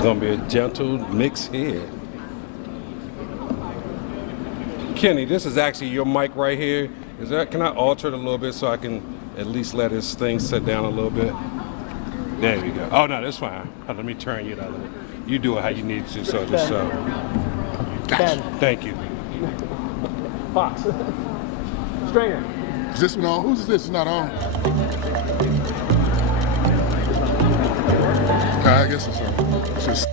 It's going to be a gentle mix here. Kenny, this is actually your mic right here. Can I alter it a little bit so I can at least let this thing sit down a little bit? There you go. Oh, no, that's fine. Let me turn you the other way. You do it how you need to, so just so. Ben. Thank you. Fox. Stringer. Is this one on? Who's this not on? I guess it's on. It's just.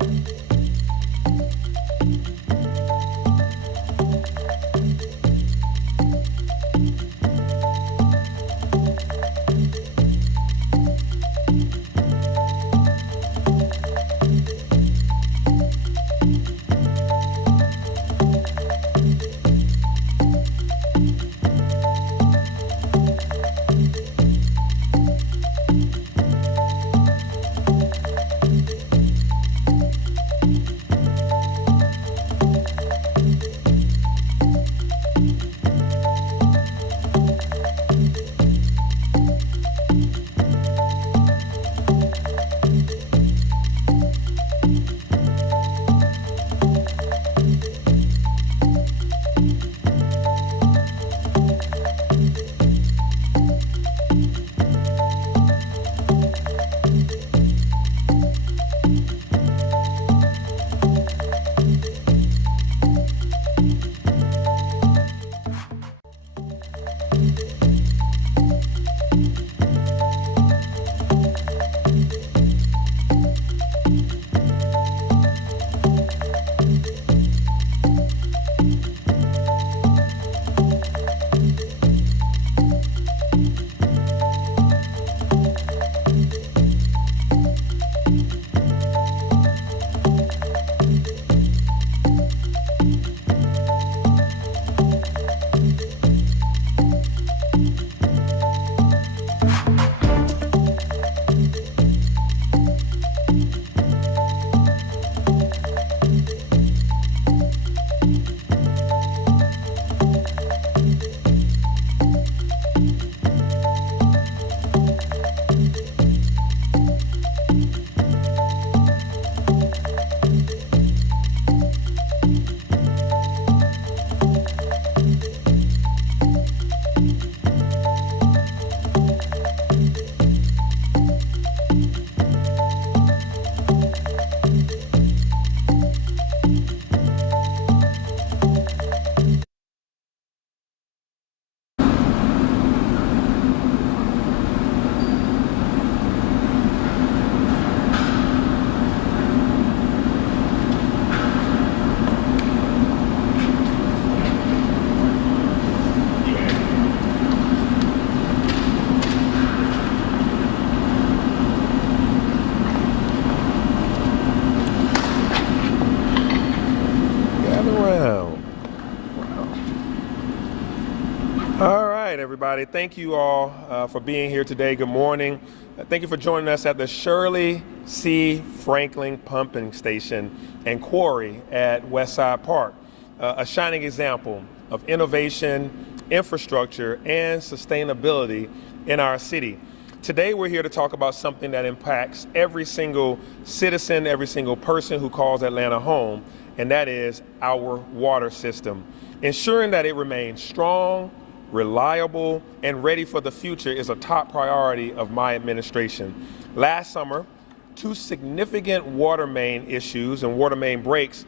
Everybody. Thank you all for being here today. Good morning. Thank you for joining us at the Shirley C. Franklin Pumping Station and Quarry at Westside Park, a shining example of innovation, infrastructure, and sustainability in our city. Today we're here to talk about something that impacts every single citizen, every single person who calls Atlanta home, and that is our water system. Ensuring that it remains strong, reliable, and ready for the future is a top priority of my administration. Last summer, two significant water main issues and water main breaks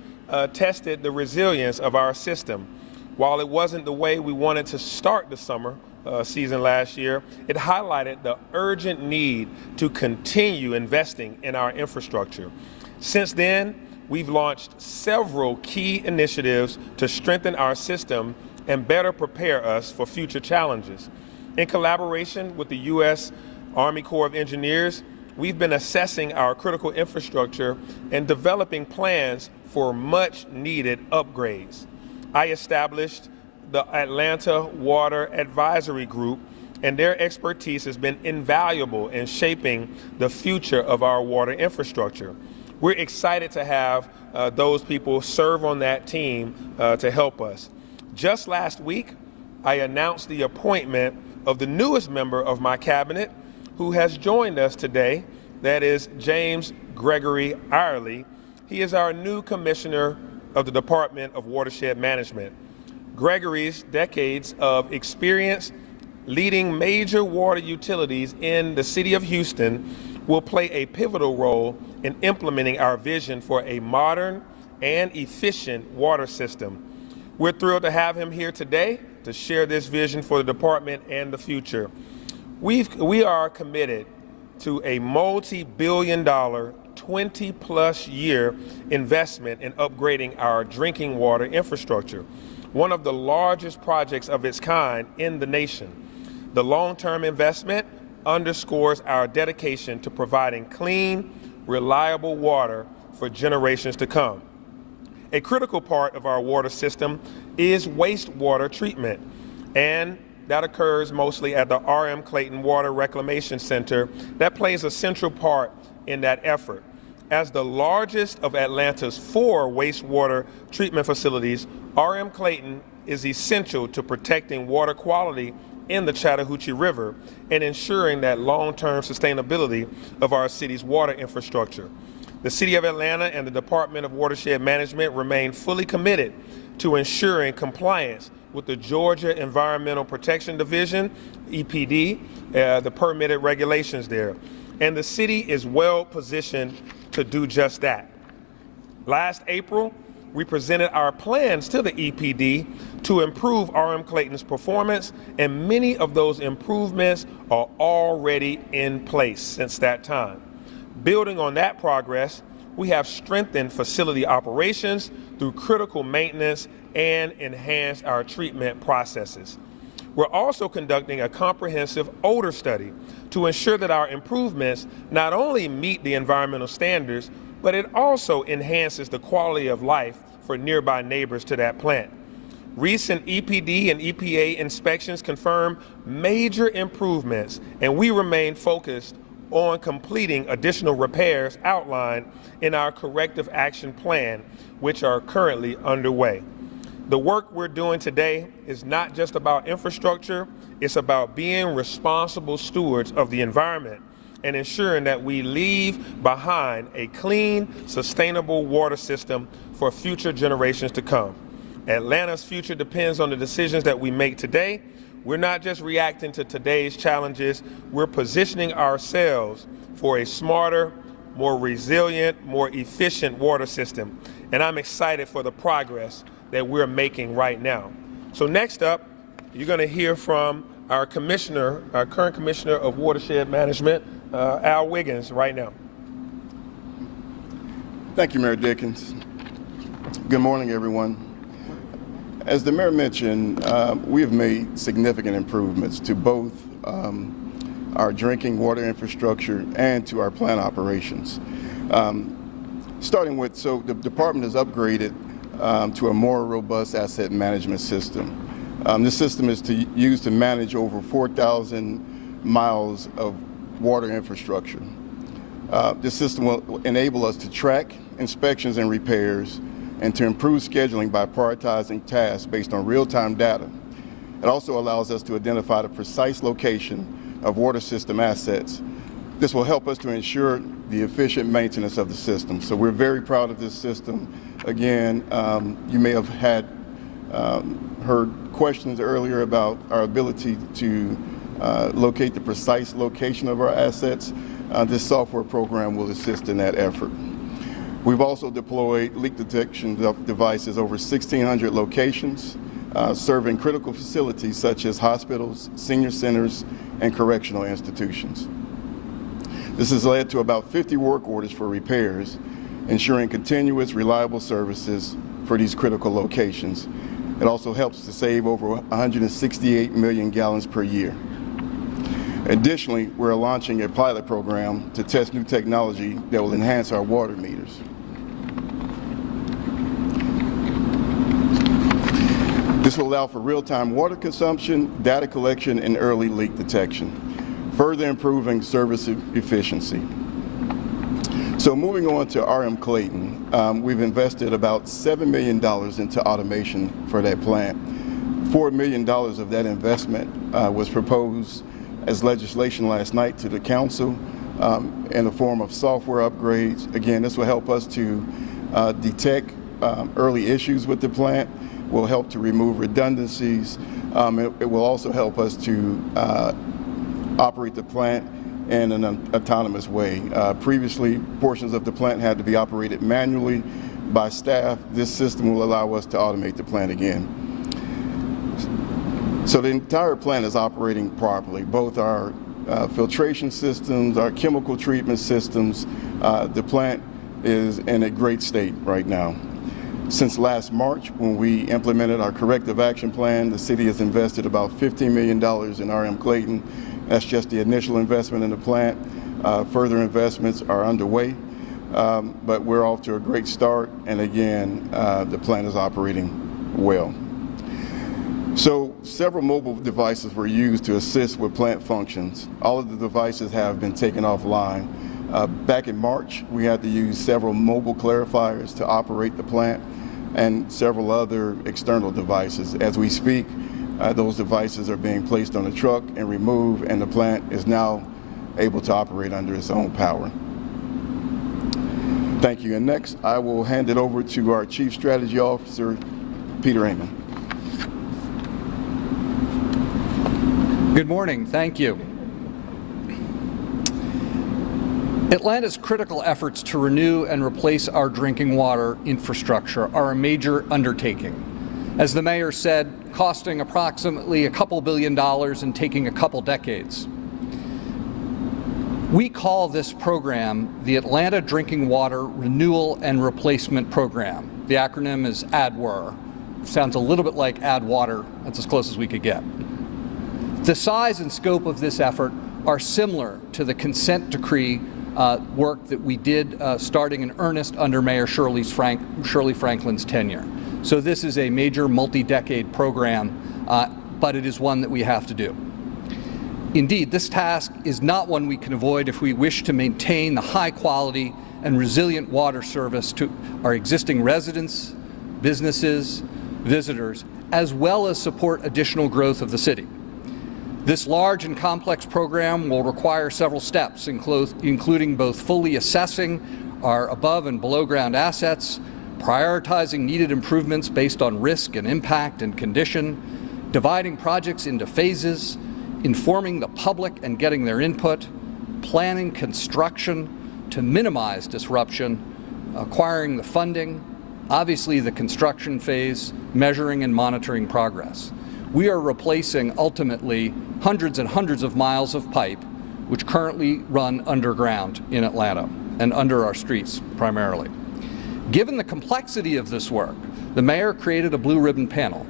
tested the resilience of our system. While it wasn't the way we wanted to start the summer season last year, it highlighted the urgent need to continue investing in our infrastructure. Since then, we've launched several key initiatives to strengthen our system and better prepare us for future challenges. In collaboration with the U.S. Army Corps of Engineers, we've been assessing our critical infrastructure and developing plans for much needed upgrades. I established the Atlanta Water Advisory Group, and their expertise has been invaluable in shaping the future of our water infrastructure. We're excited to have those people serve on that team to help us. Just last week, I announced the appointment of the newest member of my cabinet who has joined us today, that is James Gregory Irely, he is our new commissioner of the Department of Watershed Management. Gregory's decades of experience leading major water utilities in the city of Houston will play a pivotal role in implementing our vision for a modern and efficient water system. We're thrilled to have him here today to share this vision for the department and the future. We are committed to a multi-billion-dollar, 20-plus year investment in upgrading our drinking water infrastructure, one of the largest projects of its kind in the nation. The long-term investment underscores our dedication to providing clean, reliable water for generations to come. A critical part of our water system is wastewater treatment, and that occurs mostly at the R.M. Clayton Water Reclamation Center. That plays a central part in that effort. As the largest of Atlanta's 4 wastewater treatment facilities, R.M. Clayton is essential to protecting water quality in the Chattahoochee River and ensuring that long-term sustainability of our city's water infrastructure. The City of Atlanta and the Department of Watershed Management remain fully committed to ensuring compliance with the Georgia Environmental Protection Division, EPD, the permitted regulations there. And the city is well positioned to do just that. Last April, we presented our plans to the EPD to improve R.M. Clayton's performance, and many of those improvements are already in place since that time. Building on that progress, we have strengthened facility operations through critical maintenance and enhanced our treatment processes. We're also conducting a comprehensive odor study to ensure that our improvements not only meet the environmental standards, but it also enhances the quality of life for nearby neighbors to that plant. Recent EPD and EPA inspections confirm major improvements, and we remain focused on completing additional repairs outlined in our corrective action plan, which are currently underway. The work we're doing today is not just about infrastructure, it's about being responsible stewards of the environment and ensuring that we leave behind a clean, sustainable water system for future generations to come. Atlanta's future depends on the decisions that we make today. We're not just reacting to today's challenges, we're positioning ourselves for a smarter, more resilient, more efficient water system. And I'm excited for the progress that we're making right now. So next up, you're going to hear from our commissioner, our current commissioner of watershed management, Al Wiggins, right now. Thank you, Mayor Dickens. Good morning, everyone. As the mayor mentioned, we have made significant improvements to both our drinking water infrastructure and to our plant operations. Starting with, so the department has upgraded to a more robust asset management system. This system is used to manage over 4,000 miles of water infrastructure. This system will enable us to track inspections and repairs and to improve scheduling by prioritizing tasks based on real-time data. It also allows us to identify the precise location of water system assets. This will help us to ensure the efficient maintenance of the system. So we're very proud of this system. Again, you may have had heard questions earlier about our ability to locate the precise location of our assets. This software program will assist in that effort. We've also deployed leak detection devices over 1,600 locations, serving critical facilities such as hospitals, senior centers, and correctional institutions. This has led to about 50 work orders for repairs, ensuring continuous, reliable services for these critical locations. It also helps to save over 168 million gallons per year. Additionally, we're launching a pilot program to test new technology that will enhance our water meters. This will allow for real-time water consumption, data collection, and early leak detection, further improving service efficiency. So moving on to R.M. Clayton, we've invested about $7 million into automation for that plant. $4 million of that investment was proposed as legislation last night to the council in the form of software upgrades. Again, this will help us to detect early issues with the plant, will help to remove redundancies. It will also help us to operate the plant in an autonomous way. Previously, portions of the plant had to be operated manually by staff. This system will allow us to automate the plant again. So the entire plant is operating properly, both our filtration systems, our chemical treatment systems. The plant is in a great state right now. Since last March, when we implemented our corrective action plan, the city has invested about $15 million in RM Clayton. That's just the initial investment in the plant. Further investments are underway, but we're off to a great start. And again, the plant is operating well. So several mobile devices were used to assist with plant functions. All of the devices have been taken offline. Back in March, we had to use several mobile clarifiers to operate the plant and several other external devices. As we speak, those devices are being placed on a truck and removed, and the plant is now able to operate under its own power. Thank you. And next, I will hand it over to our Chief Strategy Officer, Peter Amon. Good morning. Thank you. Atlanta's critical efforts to renew and replace our drinking water infrastructure are a major undertaking. As the mayor said, costing approximately a couple $2 billion and taking a couple decades. We call this program the Atlanta Drinking Water Renewal and Replacement Program. The acronym is ADWR. Sounds a little bit like add water. That's as close as we could get. The size and scope of this effort are similar to the consent decree work that we did starting in earnest under Mayor Shirley Franklin's tenure. So this is a major multi-decade program, but it is one that we have to do. Indeed, this task is not one we can avoid if we wish to maintain the high quality and resilient water service to our existing residents, businesses, visitors, as well as support additional growth of the city. This large and complex program will require several steps, including both fully assessing our above and below ground assets, prioritizing needed improvements based on risk and impact and condition, dividing projects into phases, informing the public and getting their input, planning construction to minimize disruption, acquiring the funding, obviously the construction phase, measuring and monitoring progress. We are replacing ultimately hundreds and hundreds of miles of pipe which currently run underground in Atlanta and under our streets primarily. Given the complexity of this work, the mayor created a blue ribbon panel,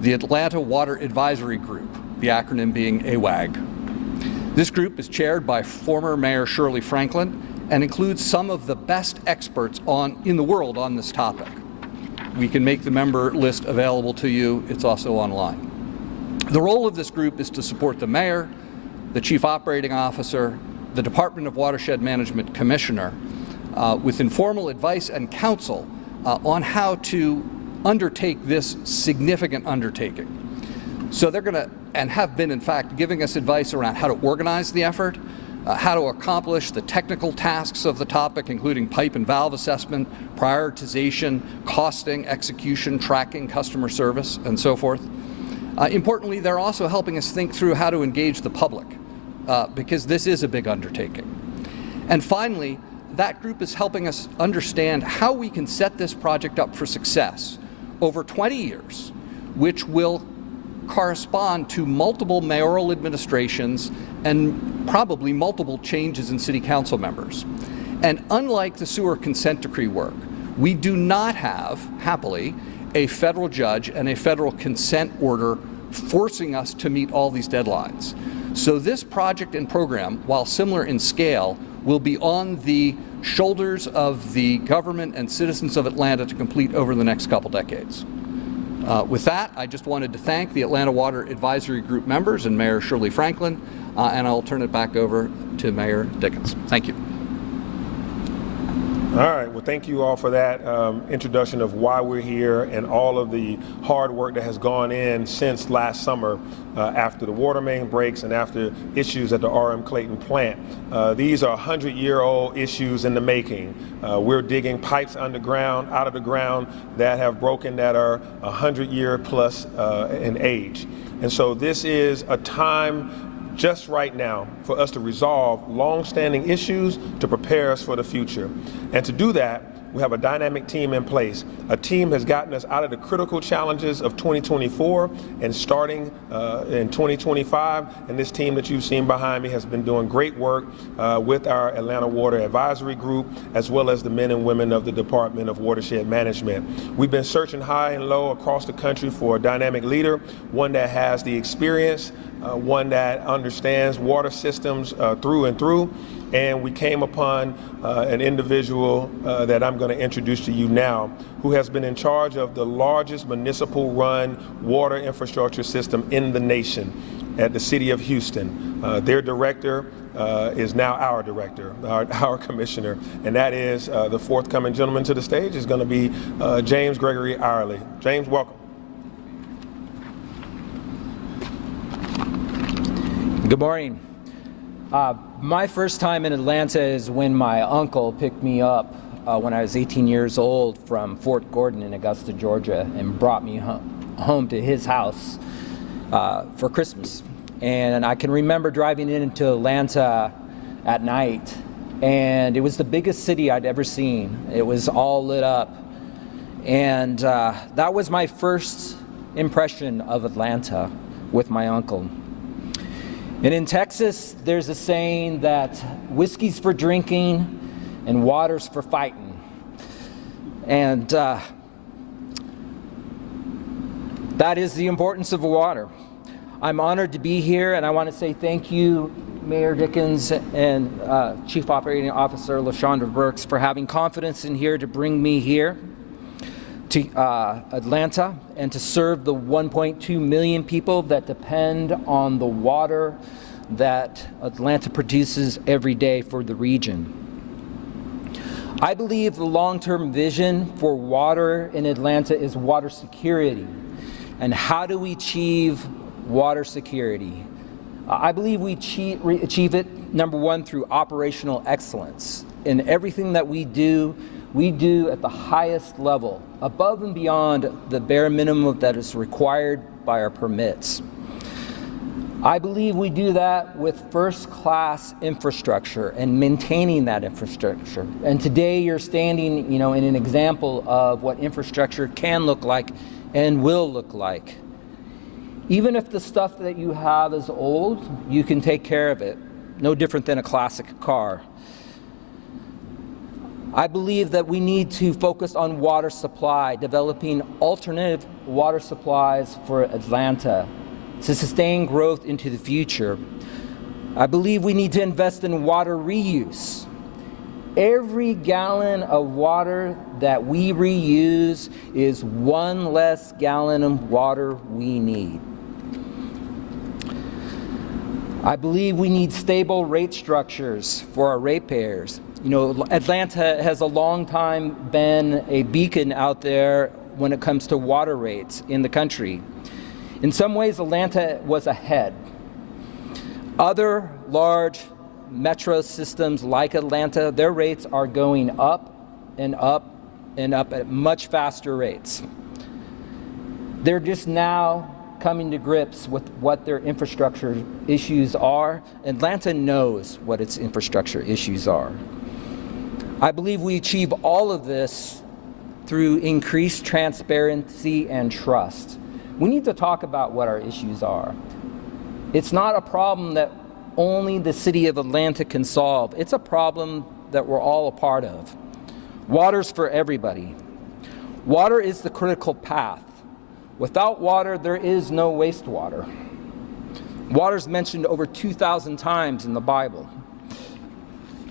the Atlanta Water Advisory Group, the acronym being AWAG. This group is chaired by former Mayor Shirley Franklin and includes some of the best experts in the world on this topic. We can make the member list available to you. It's also online. The role of this group is to support the mayor, the chief operating officer, the Department of Watershed Management commissioner, with informal advice and counsel on how to undertake this significant undertaking. So they're going to, and have been in fact, giving us advice around how to organize the effort, how to accomplish the technical tasks of the topic, including pipe and valve assessment, prioritization, costing, execution, tracking, customer service, and so forth. Importantly, they're also helping us think through how to engage the public, because this is a big undertaking. And finally, that group is helping us understand how we can set this project up for success over 20 years, which will correspond to multiple mayoral administrations and probably multiple changes in city council members. And unlike the sewer consent decree work, we do not have, happily, a federal judge and a federal consent order forcing us to meet all these deadlines. So this project and program, while similar in scale, will be on the shoulders of the government and citizens of Atlanta to complete over the next couple decades. With that, I just wanted to thank the Atlanta Water Advisory Group members and Mayor Shirley Franklin, and I'll turn it back over to Mayor Dickens. Thank you. All right. Well, Well, thank you all for that introduction of why we're here and all of the hard work that has gone in since last summer after the water main breaks and after issues at the R.M. Clayton plant. These are 100-year-old issues in the making. We're digging pipes underground, out of the ground, that have broken, that are 100-year plus in age. And so this is a time just right now for us to resolve long-standing issues to prepare us for the future. And to do that, we have a dynamic team in place. A team has gotten us out of the critical challenges of 2024 and starting in 2025. And this team that you've seen behind me has been doing great work with our Atlanta Water Advisory Group, as well as the men and women of the Department of Watershed Management. We've been searching high and low across the country for a dynamic leader, one that has the experience, one that understands water systems through and through. And we came upon an individual that I'm going to introduce to you now, who has been in charge of the largest municipal-run water infrastructure system in the nation at the city of Houston. Their director is now our director, our commissioner, and that is the forthcoming gentleman to the stage is going to be James Gregory Ireland. James, welcome. Good morning. My first time in Atlanta is when my uncle picked me up when I was 18 years old from Fort Gordon in Augusta, Georgia, and brought me home to his house for Christmas. And I can remember driving into Atlanta at night, and it was the biggest city I'd ever seen. It was all lit up. And that was my first impression of Atlanta with my uncle. And in Texas, there's a saying that whiskey's for drinking and water's for fighting. And that is the importance of water. I'm honored to be here, and I want to say thank you, Mayor Dickens and Chief Operating Officer LaShondra Burks, for having confidence in here to bring me here to Atlanta and to serve the 1.2 million people that depend on the water that Atlanta produces every day for the region. I believe the long-term vision for water in Atlanta is water security. And how do we achieve water security? I believe we achieve it, number one, through operational excellence. In everything that we do at the highest level, above and beyond the bare minimum that is required by our permits. I believe we do that with first-class infrastructure and maintaining that infrastructure. And today you're standing, in an example of what infrastructure can look like and will look like. Even if the stuff that you have is old, you can take care of it. No different than a classic car. I believe that we need to focus on water supply, developing alternative water supplies for Atlanta to sustain growth into the future. I believe we need to invest in water reuse. Every gallon of water that we reuse is one less gallon of water we need. I believe we need stable rate structures for our ratepayers. Atlanta has a long time been a beacon out there when it comes to water rates in the country. In some ways, Atlanta was ahead. Other large metro systems like Atlanta, their rates are going up and up and up at much faster rates. They're just now coming to grips with what their infrastructure issues are. Atlanta knows what its infrastructure issues are. I believe we achieve all of this through increased transparency and trust. We need to talk about what our issues are. It's not a problem that only the city of Atlanta can solve. It's a problem that we're all a part of. Water's for everybody. Water is the critical path. Without water, there is no wastewater. Water's mentioned over 2,000 times in the Bible.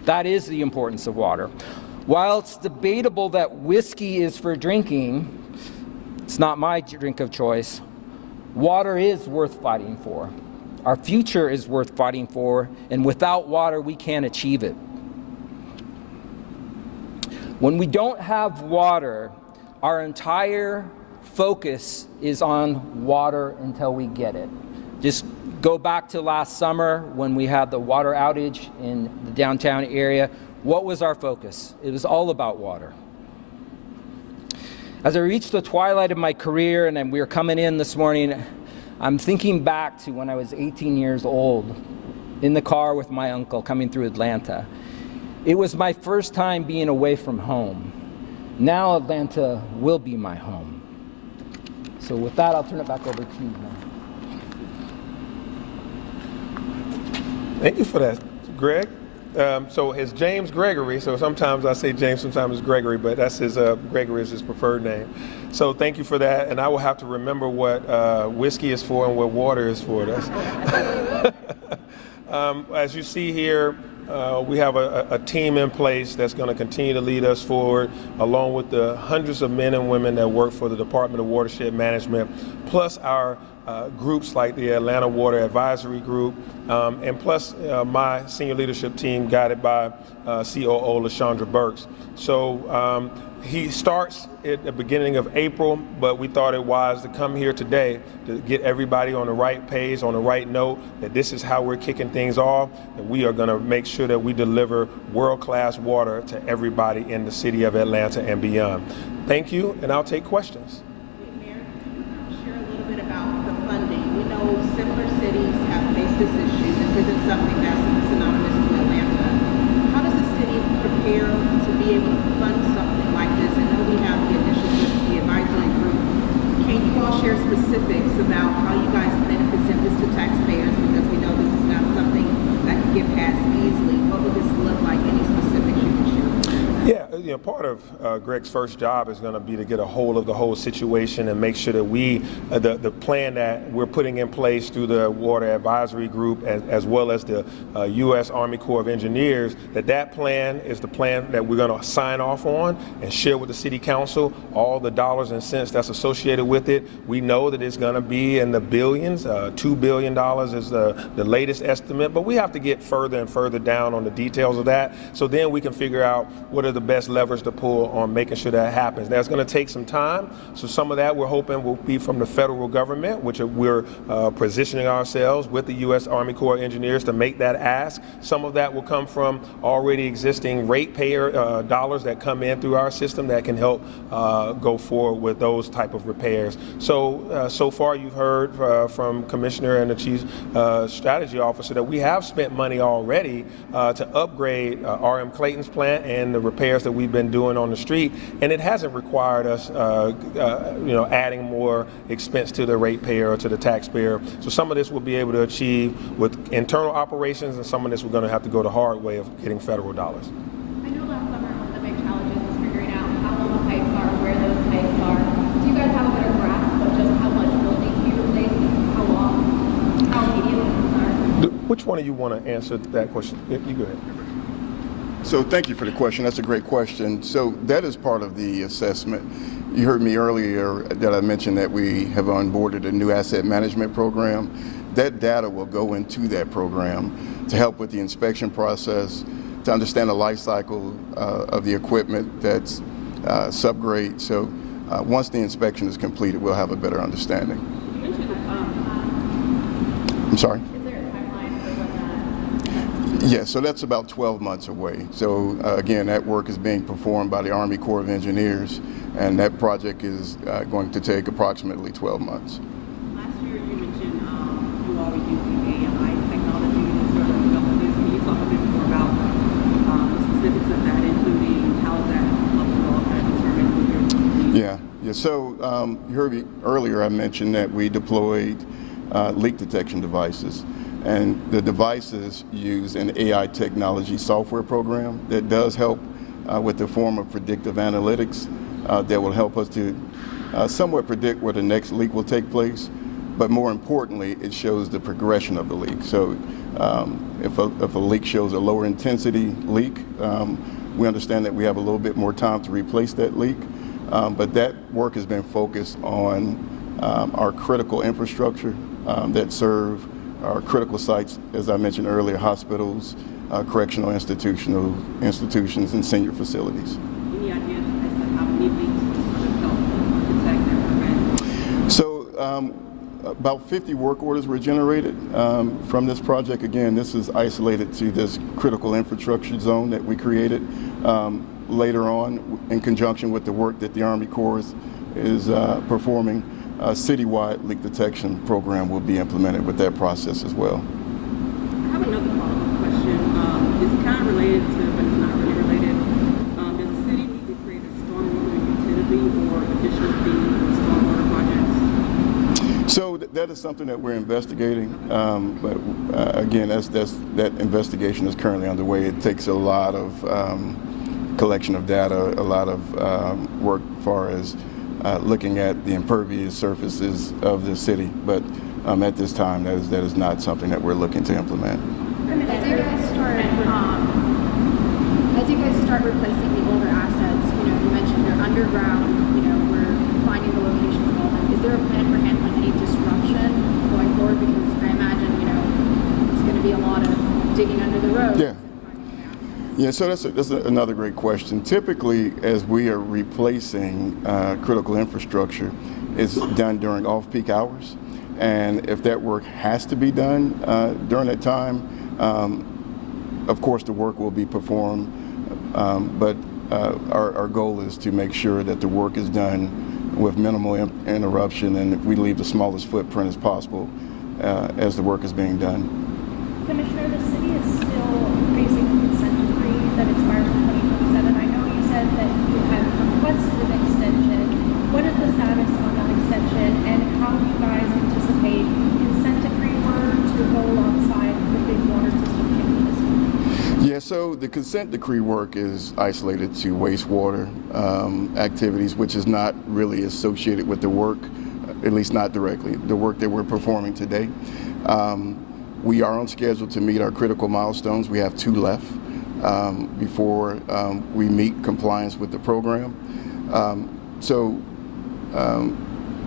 That is the importance of water. While it's debatable that whiskey is for drinking, it's not my drink of choice. Water is worth fighting for. Our future is worth fighting for, and without water, we can't achieve it. When we don't have water, our entire focus is on water until we get it. Just go back to last summer when we had the water outage in the downtown area. What was our focus? It was all about water. As I reached the twilight of my career and we were coming in this morning, I'm thinking back to when I was 18 years old in the car with my uncle coming through Atlanta. It was my first time being away from home. Now Atlanta will be my home. So with that, I'll turn it back over to you, man. Thank you for that, Greg. So it's James Gregory. So sometimes I say James, sometimes it's Gregory, but that's his Gregory is his preferred name. So thank you for that, and I will have to remember what whiskey is for and what water is for. That's as you see here, we have a team in place that's going to continue to lead us forward, along with the hundreds of men and women that work for the Department of Watershed Management, plus our groups like the Atlanta Water Advisory Group, and plus my senior leadership team guided by COO LaShondra Burks. So he starts at the beginning of April, but we thought it wise to come here today to get everybody on the right page, on the right note, that this is how we're kicking things off, and we are going to make sure that we deliver world-class water to everybody in the city of Atlanta and beyond. Thank you, and I'll take questions. Mayor, share a little bit about the funding. We know similar cities have faced this issue. This isn't something that's synonymous with Atlanta. How does the city prepare to be able to fund something like this? I know we have the initiative, the advisory group. Can you all share specifics about how you guys plan to present this to taxpayers? Because we know this is not something that can get passed easily. What would this look like? Any specifics you can share? Yeah, part of Greg's first job is going to be to get a hold of the whole situation and make sure that we, the plan that we're putting in place through the Water Advisory Group as well as the U.S. Army Corps of Engineers, that plan is the plan that we're going to sign off on and share with the City Council all the dollars and cents that's associated with it. We know that it's going to be in the billions. $2 billion is the latest estimate, but we have to get further and further down on the details of that, so then we can figure out what are the best levers to pull on making sure that happens. That's going to take some time, so some of that we're hoping will be from the federal government, which we're positioning ourselves with the U.S. Army Corps of Engineers to make that ask. Some of that will come from already existing ratepayer dollars that come in through our system that can help go forward with those type of repairs. So far you've heard from Commissioner and the Chief Strategy Officer that we have spent money already to upgrade R.M. Clayton's plant and the repairs that we've been doing on the street, and it hasn't required us adding more expense to the ratepayer or to the taxpayer. So some of this we'll be able to achieve with internal operations, and some of this we're going to have to go the hard way of getting federal dollars. I know last summer one of the big challenges was figuring out how long the pipes are, where those pipes are. Do you guys have a better grasp of just how much will need to be replaced, how long, how immediate those are? Which one of you want to answer that question? You go ahead. So thank you for the question. That's a great question. So that is part of the assessment. You heard me earlier that I mentioned that we have onboarded a new asset management program. That data will go into that program to help with the inspection process, to understand the life cycle of the equipment that's subgrade. So once the inspection is completed, we'll have a better understanding. You mentioned I'm sorry? Is there a timeline for when that? Yeah, so that's about 12 months away. So again, that work is being performed by the Army Corps of Engineers, and that project is going to take approximately 12 months. last year you mentioned you all were using AI technology to sort of develop this. Can you talk a bit more about the specifics of that, including how is that helping you all kind of determine who you're Yeah. So you heard me earlier, I mentioned that we deployed leak detection devices. And the devices use an AI technology software program that does help with the form of predictive analytics that will help us to somewhat predict where the next leak will take place. But more importantly, it shows the progression of the leak. So if a leak shows a lower intensity leak, we understand that we have a little bit more time to replace that leak. But that work has been focused on our critical infrastructure that serve our critical sites, as I mentioned earlier, hospitals, correctional institutions, and senior facilities. Any about 50 work orders were generated from this project. Again, this is isolated to this critical infrastructure zone that we created. Later on, in conjunction with the work that the Army Corps is performing, a citywide leak detection program will be implemented with that process as well. I have another follow-up question. It's kind of related to, but it's not really related. Does the city need to create a stormwater utility or additional fees for stormwater projects? So that is something that we're investigating, but again, that investigation is currently underway. It takes a lot of collection of data, a lot of work as far as looking at the impervious surfaces of the city, but at this time, that is not something that we're looking to implement. As you guys start replacing the older assets, you mentioned they're underground, we're finding the locations of all them. Is there a plan for handling any disruption going forward? Because I imagine, it's going to be a lot of digging under the road. Yeah. Yeah, so that's another great question. Typically, as we are replacing critical infrastructure, it's done during off-peak hours. And if that work has to be done during that time, of course the work will be performed, but our goal is to make sure that the work is done with minimal interruption and we leave the smallest footprint as possible as the work is being done. Commissioner, the city is still facing a consent decree that expires in 2027. I know you said that you had requested an extension. What is the status on that extension, and how do you guys anticipate consent decree work to go alongside the big water system changes? Yeah, so the consent decree work is isolated to wastewater activities, which is not really associated with the work, at least not directly, the work that we're performing today. We are on schedule to meet our critical milestones. We have 2 left before we meet compliance with the program.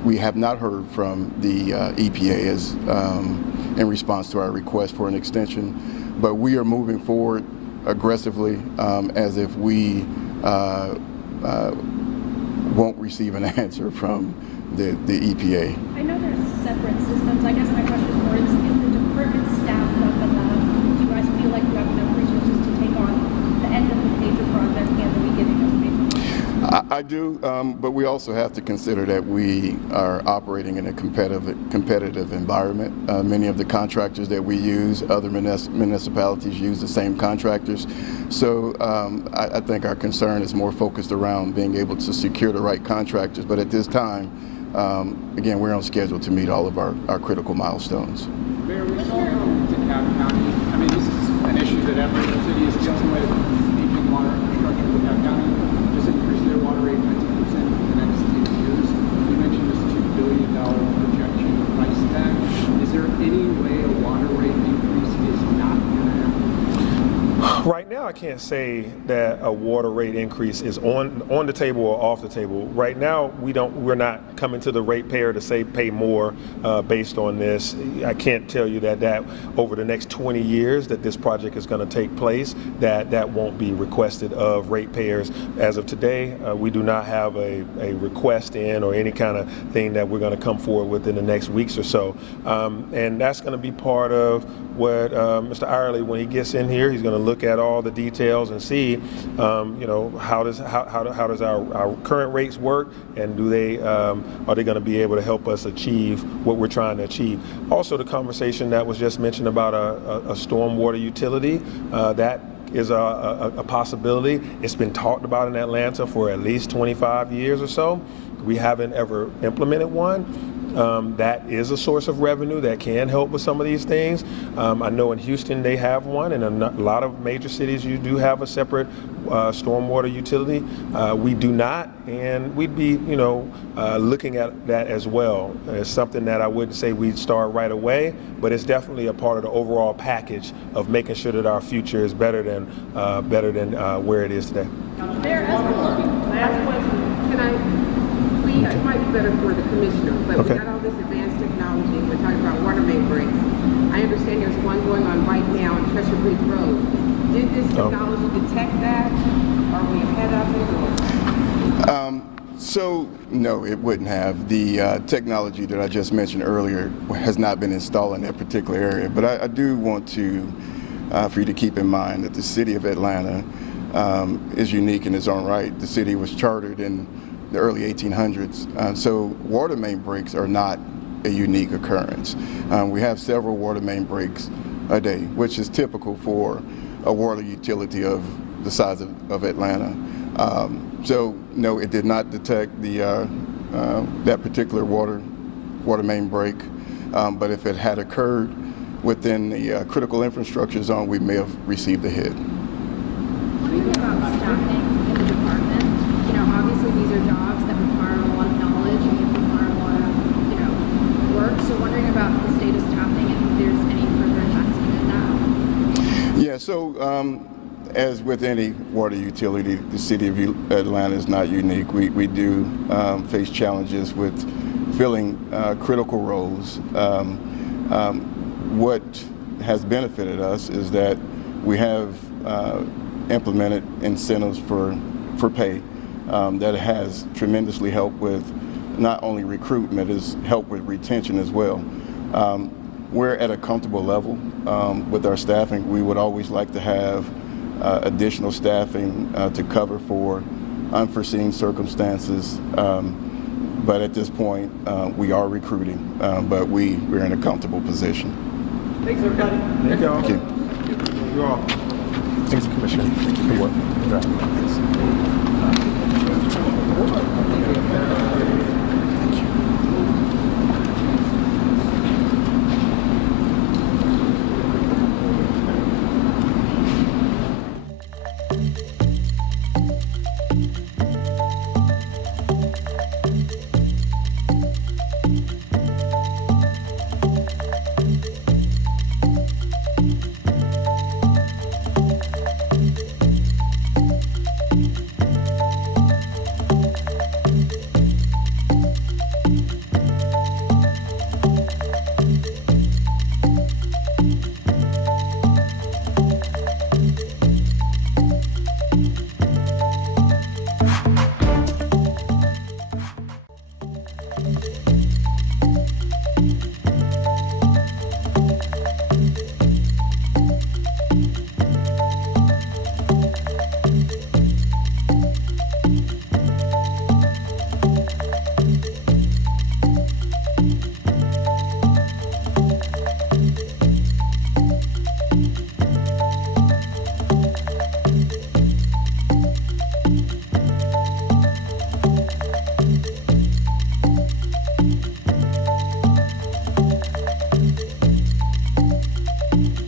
We have not heard from the EPA in response to our request for an extension, but we are moving forward aggressively as if we won't receive an answer from the EPA. I know there's separate systems. I guess my question is more, is the department staffed up enough? Do you guys feel like you have enough resources to take on the end of the major project and the beginning of the major project? I do, but we also have to consider that we are operating in a competitive environment. Many of the contractors that we use, other municipalities use the same contractors. So I think our concern is more focused around being able to secure the right contractors. But at this time, again, we're on schedule to meet all of our critical milestones. Mayor, we saw in DeKalb County, I mean, this is an issue that every city is dealing with, aging water infrastructure. DeKalb County just increased their water rate 19% in the next 10 years. You mentioned this $2 billion projection price tag. Is there any way a water rate increase is not going to happen? Right now, I can't say that a water rate increase is on the table or off the table. Right now, we're not coming to the ratepayer to say pay more based on this. I can't tell you that over the next 20 years that this project is going to take place, that won't be requested of ratepayers. As of today, we do not have a request in or any kind of thing that we're going to come forward with in the next weeks or so. And that's going to be part of what Mr. Irely, when he gets in here, he's going to look at all the details and see, how does our current rates work, and do they are they going to be able to help us achieve what we're trying to achieve? Also, the conversation that was just mentioned about a stormwater utility, that is a possibility. It's been talked about in Atlanta for at least 25 years or so. We haven't ever implemented one. That is a source of revenue that can help with some of these things. I know in Houston they have one, and in a lot of major cities you do have a separate stormwater utility. We do not, and we'd be, looking at that as well. It's something that I wouldn't say we'd start right away, but it's definitely a part of the overall package of making sure that our future is better than where it is today. Last question. It might be better for the commissioner, but Okay. we got all this advanced technology. We're talking about water main breaks. I understand there's one going on right now on Treasure Bridge Road. Did this technology detect that? Are we ahead of it? So, no, it wouldn't have. The technology that I just mentioned earlier has not been installed in that particular area. But I do want to, for you to keep in mind that the city of Atlanta is unique in its own right. The city was chartered in the early 1800s. So water main breaks are not a unique occurrence. We have several water main breaks a day, which is typical for a water utility of the size of Atlanta. So no, it did not detect the that particular water main break. But if it had occurred within the critical infrastructure zone, we may have received a hit. Wondering about staffing in the department. You know, obviously these are jobs that require a lot of knowledge and require a lot of, you know, work. So wondering about the state of staffing and if there's any further investment in that. Yeah, so as with any water utility, the city of Atlanta is not unique. We do face challenges with filling critical roles. What has benefited us is that we have implemented incentives for pay that has tremendously helped with not only recruitment, it's helped with retention as well. We're at a comfortable level with our staffing. We would always like to have additional staffing to cover for unforeseen circumstances. But at this point, we are recruiting, but we're in a comfortable position. Thanks, everybody. Thank you all. Thank you. You all. Thanks, Commissioner. Good work. Good job.